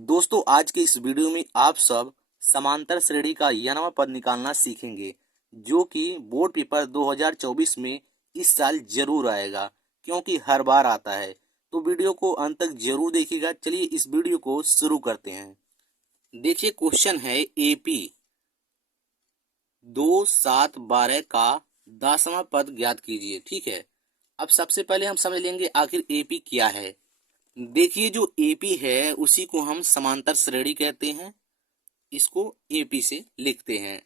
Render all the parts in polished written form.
दोस्तों आज के इस वीडियो में आप सब समांतर श्रेणी का यनवा पद निकालना सीखेंगे जो कि बोर्ड पेपर 2024 में इस साल जरूर आएगा क्योंकि हर बार आता है। तो वीडियो को अंत तक जरूर देखिएगा। चलिए इस वीडियो को शुरू करते हैं। देखिए क्वेश्चन है एपी 2, 7, 12 का 10वां पद ज्ञात कीजिए। ठीक है, अब सबसे पहले हम समझ लेंगे आखिर एपी क्या है। देखिए जो एपी है उसी को हम समांतर श्रेणी कहते हैं, इसको एपी से लिखते हैं।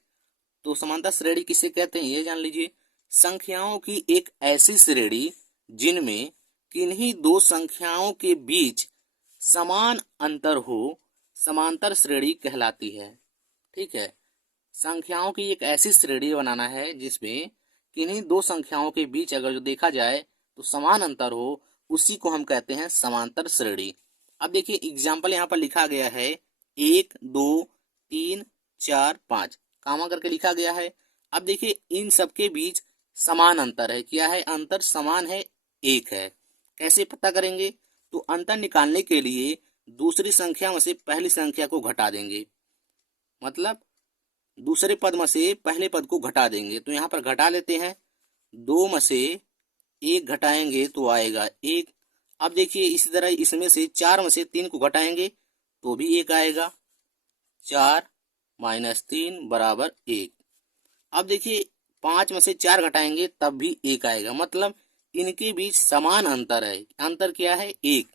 तो समांतर श्रेणी किसे कहते हैं ये जान लीजिए। संख्याओं की एक ऐसी श्रेणी जिनमें किन्हीं दो संख्याओं के बीच समान अंतर हो समांतर श्रेणी कहलाती है। ठीक है, संख्याओं की एक ऐसी श्रेणी बनाना है जिसमें किन्हीं दो संख्याओं के बीच अगर जो देखा जाए तो समान अंतर हो, उसी को हम कहते हैं समांतर श्रेणी। अब देखिए एग्जाम्पल यहाँ पर लिखा गया है 1, 2, 3, 4, 5 कामा करके लिखा गया है। अब देखिए इन सबके बीच समान अंतर है। क्या है? अंतर समान है, 1 है। कैसे पता करेंगे? तो अंतर निकालने के लिए दूसरी संख्या में से पहली संख्या को घटा देंगे, मतलब दूसरे पद में से पहले पद को घटा देंगे। तो यहाँ पर घटा लेते हैं, 2 में से 1 घटाएंगे तो आएगा 1। अब देखिए इसी तरह इसमें से 4 में से 3 को घटाएंगे तो भी 1 आएगा। 4 - 3 = 1। अब देखिए 5 में से 4 घटाएंगे तब भी 1 आएगा, मतलब इनके बीच समान अंतर है। अंतर क्या है? 1।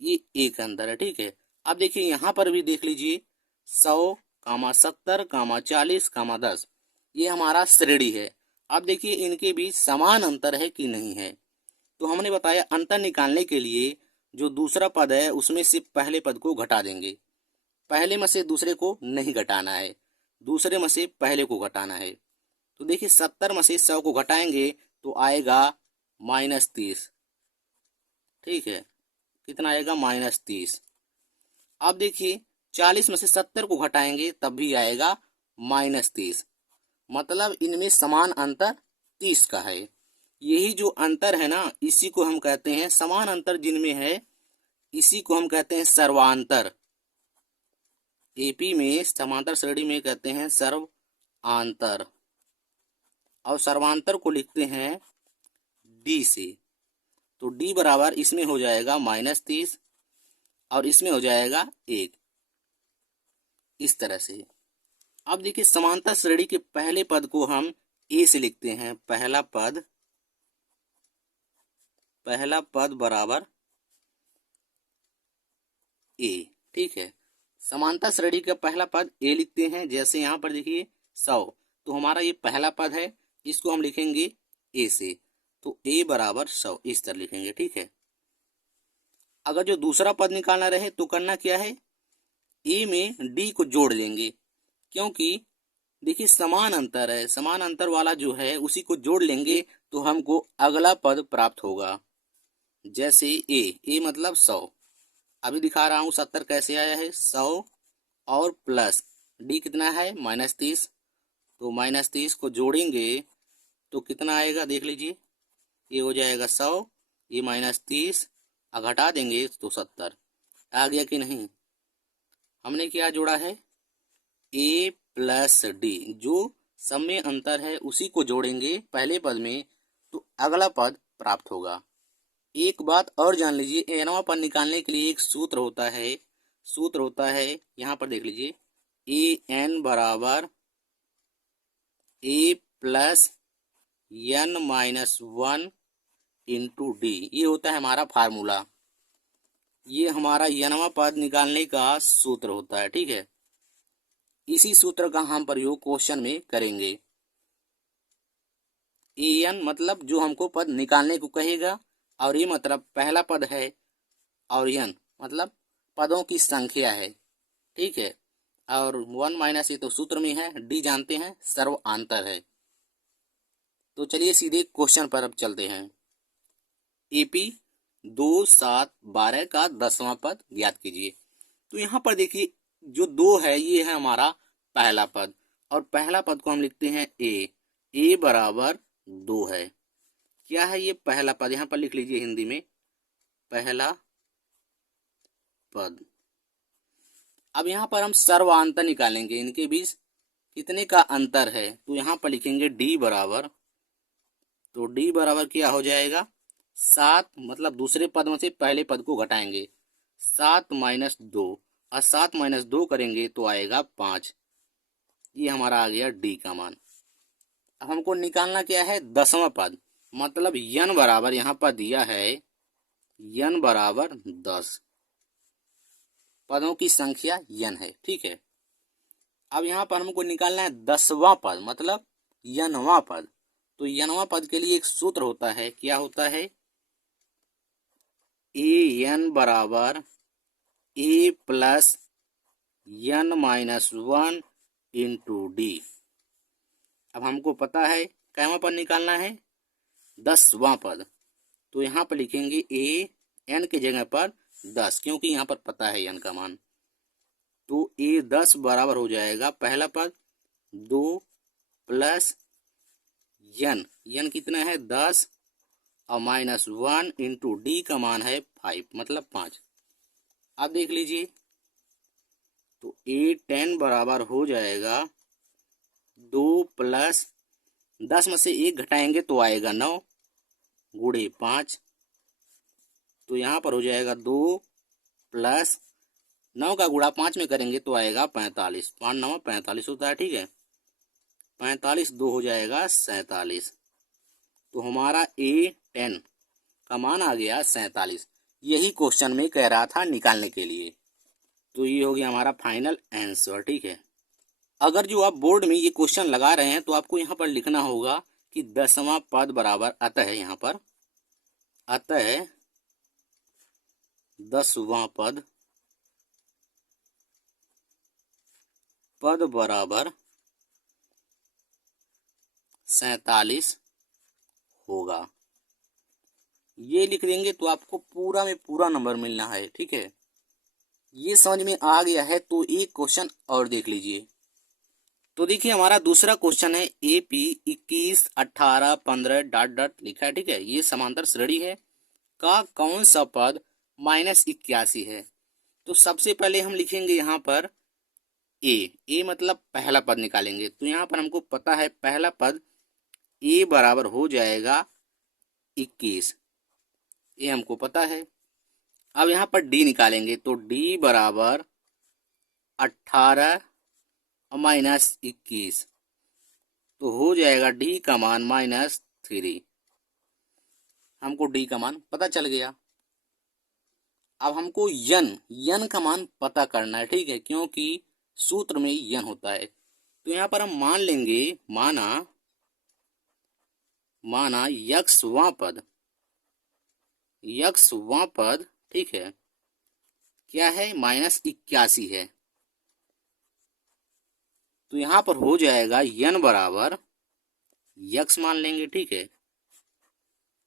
ये 1 अंतर है। ठीक है, अब देखिए यहाँ पर भी देख लीजिए 100, 70, 40, 10 ये हमारा श्रेणी है। अब देखिए इनके बीच समान अंतर है कि नहीं है। तो हमने बताया अंतर निकालने के लिए जो दूसरा पद है उसमें से पहले पद को घटा देंगे। पहले में से दूसरे को नहीं घटाना है, दूसरे में से पहले को घटाना है। तो देखिए 70 में से 100 को घटाएंगे तो आएगा -30। ठीक है, कितना आएगा? -30। अब देखिए 40 में से 70 को घटाएंगे तब भी आएगा -30, मतलब इनमें समान अंतर 30 का है। यही जो अंतर है ना, इसी को हम कहते हैं समान अंतर जिनमें है, इसी को हम कहते हैं सर्वांतर। एपी में समांतर श्रेणी में कहते हैं सर्वांतर, और सर्वांतर को लिखते हैं डी से। तो डी बराबर इसमें हो जाएगा -30 और इसमें हो जाएगा 1, इस तरह से। अब देखिए समांतर श्रेणी के पहले पद को हम ए से लिखते हैं। पहला पद बराबर ए। ठीक है, समांतर श्रेणी का पहला पद ए लिखते हैं। जैसे यहाँ पर देखिए 100, तो हमारा ये पहला पद है, इसको हम लिखेंगे ए से। तो ए बराबर 100 इस तरह लिखेंगे। ठीक है, अगर जो दूसरा पद निकालना रहे तो करना क्या है? ए में डी को जोड़ लेंगे, क्योंकि देखिए समान अंतर है, समान अंतर वाला जो है उसी को जोड़ लेंगे तो हमको अगला पद प्राप्त होगा। जैसे ए मतलब 100, अभी दिखा रहा हूँ 70 कैसे आया है। 100 और प्लस डी कितना है? -30। तो -30 को जोड़ेंगे तो कितना आएगा? देख लीजिए, ये हो जाएगा 100, ये -30 घटा देंगे तो 70 आ गया कि नहीं? हमने क्या जोड़ा है? ए प्लस डी, जो सब में अंतर है उसी को जोड़ेंगे पहले पद में तो अगला पद प्राप्त होगा। एक बात और जान लीजिए, एनवा पद निकालने के लिए एक सूत्र होता है। यहाँ पर देख लीजिए, ए एन बराबर ए प्लस n-1 इंटू डी, ये होता है हमारा फार्मूला। ये हमारा एनवा पद निकालने का सूत्र होता है। ठीक है, इसी सूत्र का हम प्रयोग क्वेश्चन में करेंगे। एन मतलब जो हमको पद निकालने को कहेगा, और ये मतलब पहला पद है, और एन मतलब पदों की संख्या है। ठीक है, और 1 - ये तो सूत्र में है, डी जानते हैं सर्वांतर है। तो चलिए सीधे क्वेश्चन पर अब चलते हैं। एपी 2, 7, 12 का 10वां पद ज्ञात कीजिए। तो यहाँ पर देखिए जो 2 है ये है हमारा पहला पद, और पहला पद को हम लिखते हैं ए बराबर 2 है। क्या है ये पहला पद? यहाँ पर लिख लीजिए हिंदी में, पहला पद। अब यहाँ पर हम सर्वांतर निकालेंगे, इनके बीच कितने का अंतर है। तो यहाँ पर लिखेंगे डी बराबर, तो डी बराबर क्या हो जाएगा 7, मतलब दूसरे पद में से पहले पद को घटाएंगे, 7 - 2, और 7 - 2 करेंगे तो आएगा 5। ये हमारा आ गया डी का मान। अब हमको निकालना क्या है 10वां पद, मतलब यन बराबर यहाँ पर दिया है यन बराबर 10, पदों की संख्या यन है, ठीक है। अब यहाँ पर हमको निकालना है 10वां पद, मतलब यनवां पद। तो यनवां पद के लिए एक सूत्र होता है, क्या होता है, ए एन बराबर ए प्लस n-1 इंटू डी। अब हमको पता है कैवा पद निकालना है 10वां पद, तो यहाँ पर लिखेंगे ए एन के जगह पर 10, क्योंकि यहाँ पर पता है एन का मान। तो ए 10 बराबर हो जाएगा पहला पद 2 प्लस यन कितना है 10 और -1 इंटू डी का मान है 5, मतलब 5। अब देख लीजिए, तो ए 10 बराबर हो जाएगा 2 प्लस 10 में से 1 घटाएंगे तो आएगा 9 गुणे 5। तो यहाँ पर हो जाएगा 2 प्लस 9 का गुणा 5 में करेंगे तो आएगा 45, 5 9 45 होता है, ठीक है। 45 2 हो जाएगा 47। तो हमारा A10 का मान आ गया 47। यही क्वेश्चन में कह रहा था निकालने के लिए। तो ये हो गया हमारा फाइनल आंसर, ठीक है। अगर जो आप बोर्ड में ये क्वेश्चन लगा रहे हैं तो आपको यहाँ पर लिखना होगा कि 10वां पद बराबर अतः, यहाँ पर अतः 10वां पद बराबर 47 होगा। ये लिख देंगे तो आपको पूरा में पूरा नंबर मिलना है, ठीक है। ये समझ में आ गया है तो एक क्वेश्चन और देख लीजिए। तो देखिए हमारा दूसरा क्वेश्चन है AP 21 18 15 डॉट डॉट लिखा है, ठीक है। ये समांतर श्रेणी है का कौन सा पद -81 है। तो सबसे पहले हम लिखेंगे यहाँ पर ए मतलब पहला पद निकालेंगे। तो यहाँ पर हमको पता है पहला पद ए बराबर हो जाएगा 21, ये हमको पता है। अब यहाँ पर डी निकालेंगे तो डी बराबर 18 और -21, तो हो जाएगा डी का मान -3। हमको डी का मान पता चल गया। अब हमको यन का मान पता करना है, ठीक है, क्योंकि सूत्र में यन होता है। तो यहाँ पर हम मान लेंगे, माना यक्सवां पद, ठीक है, क्या है -81 है। तो यहाँ पर हो जाएगा यन बराबर यक्स मान लेंगे, ठीक है।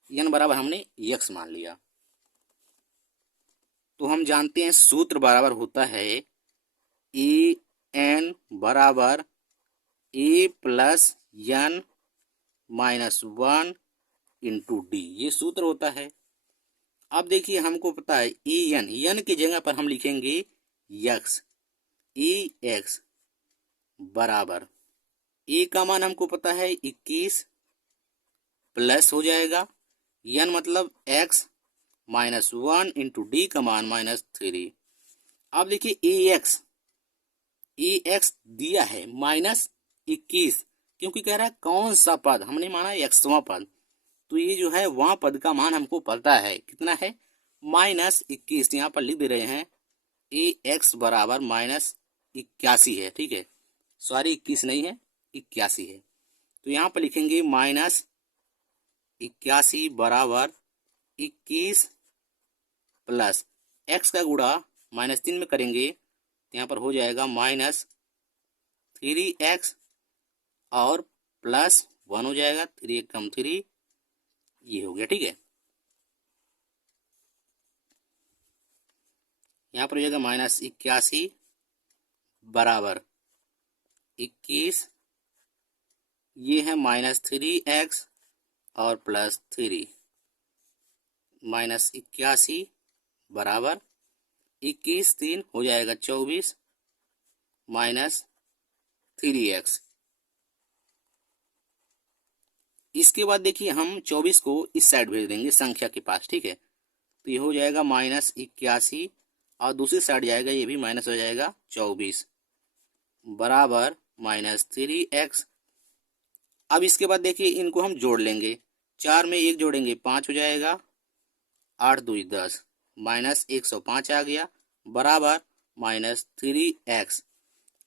यन बराबर हमने यक्स मान लिया। तो हम जानते हैं सूत्र बराबर होता है ए एन बराबर ए प्लस n-1 इंटू डी, ये सूत्र होता है। अब देखिए हमको पता है यन की जगह पर हम लिखेंगे यक्स, एक्स बराबर ए का मान हमको पता है 21 प्लस हो जाएगा यन मतलब x -1 इंटू डी का मान -3। अब देखिए एक्स दिया है -21, क्योंकि कह रहा है कौन सा पद, हमने माना एक्सवां पद। तो ये जो है वहां पद का मान हमको पता है कितना है -21। यहाँ पर लिख दे रहे हैं एक्स बराबर -81 है, ठीक है। सॉरी 21 नहीं है 81 है। तो यहाँ पर लिखेंगे -81 बराबर 21 प्लस एक्स का गुणा -3 में करेंगे तो यहाँ पर हो जाएगा -3x और +1 हो जाएगा, 3 × 3 ये हो गया, ठीक है। यहाँ पर हो जाएगा -81 बराबर 21, ये है -3x और +3, -81 बराबर 21 3 हो जाएगा 24 माइनस 3x। इसके बाद देखिए हम 24 को इस साइड भेज देंगे संख्या के पास, ठीक है। तो ये हो जाएगा -81 और दूसरी साइड जाएगा, ये भी माइनस हो जाएगा 24 बराबर -3x। अब इसके बाद देखिए इनको हम जोड़ लेंगे, 4 में 1 जोड़ेंगे 5 हो जाएगा, 8 दूनी 10 -105 आ गया बराबर -3x।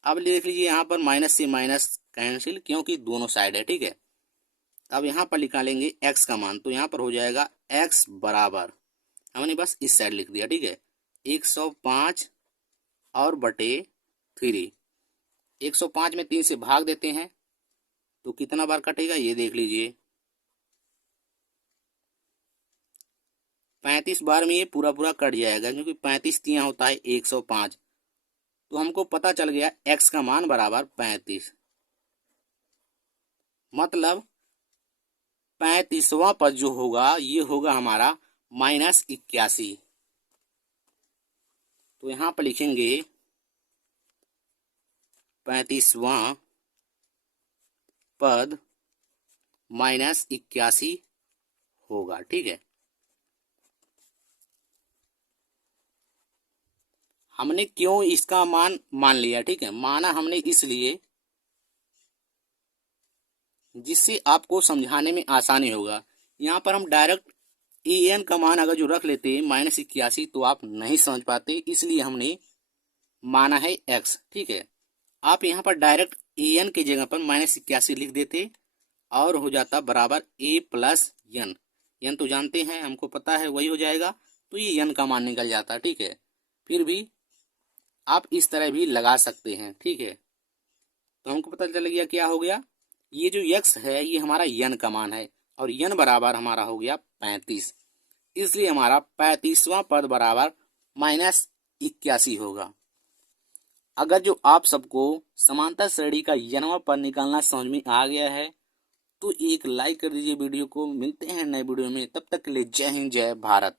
अब देख लीजिए यहाँ पर माइनस से माइनस कैंसिल, क्योंकि दोनों साइड है, ठीक है। अब यहाँ पर निकालेंगे x का मान, तो यहाँ पर हो जाएगा x बराबर, हमने बस इस साइड लिख दिया, ठीक है, 105 और बटे 3। 105 में 3 से भाग देते हैं तो कितना बार कटेगा ये देख लीजिए, 35 बार में ये पूरा पूरा कट जाएगा, क्योंकि 35 तिया होता है 105। तो हमको पता चल गया x का मान बराबर 35, मतलब 35वां पद जो होगा ये होगा हमारा -81। तो यहाँ पर लिखेंगे 35वां पद -81 होगा, ठीक है। हमने क्यों इसका मान मान लिया, ठीक है, माना हमने इसलिए जिससे आपको समझाने में आसानी होगा। यहाँ पर हम डायरेक्ट an का मान अगर जो रख लेते -81 तो आप नहीं समझ पाते, इसलिए हमने माना है x, ठीक है। आप यहाँ पर डायरेक्ट an की जगह पर -81 लिख देते और हो जाता बराबर a प्लस n। n तो जानते हैं, हमको पता है वही हो जाएगा, तो ये n का मान निकल जाता, ठीक है। फिर भी आप इस तरह भी लगा सकते हैं, ठीक है। तो हमको पता चल गया क्या हो गया, ये जो x है ये हमारा n का मान है और n बराबर हमारा हो गया 35, इसलिए हमारा 35वां पद बराबर -81 होगा। अगर जो आप सबको समांतर श्रेणी का n वां पद निकालना समझ में आ गया है तो एक लाइक कर दीजिए वीडियो को। मिलते हैं नए वीडियो में, तब तक के लिए जय हिंद जय भारत।